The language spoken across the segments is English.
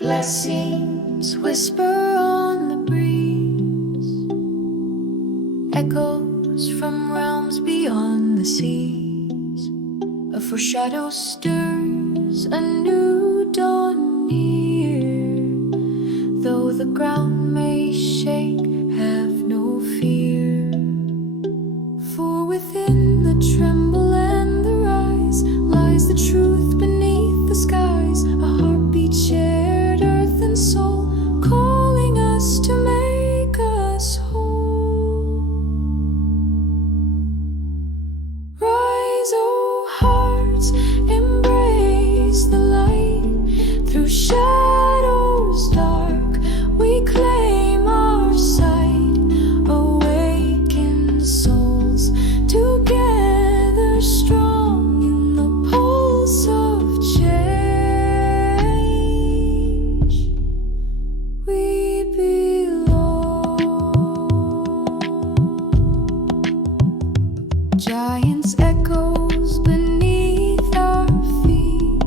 Blessings whisper on the breeze, echoes from realms beyond the seas. A foreshadow stirs a new dawn near. Though the ground may shake, have no fear. For within the tremble and the rise lies the truth beneath the skies. A heartbeat shared, earth and soul, calling us to make us whole. Rise, oh hearts, embrace the light. Through shadows dark, we claim our sight. Awaken souls, together strong in the pulse of change. We belong. Giants echoes beneath our feet,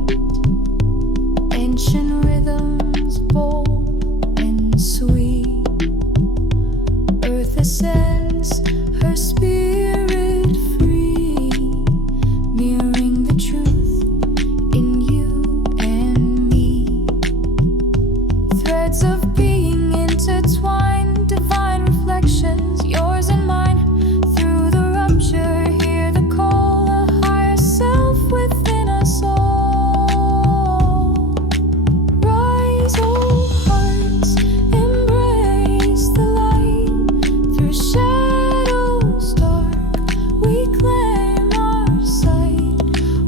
ancient rhythms bold and sweet. Earth ascends, her spirit free, mirroring the truth in you and me. Threads of being intertwined, divine reflections, yours and mine. Through the rupture, hear the call, a higher self within us all. Rise, oh hearts, embrace the light. Through shadows dark, we claim our sight.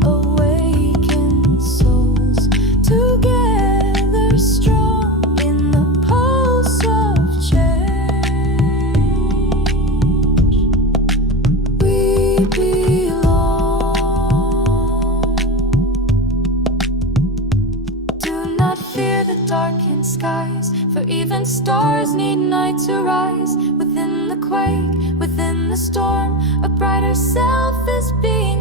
Awaken souls, together strong in the pulse of change. We belong. Do not fear the darkened skies, for even stars need night to rise. Within the quake, within the storm, a brighter self is being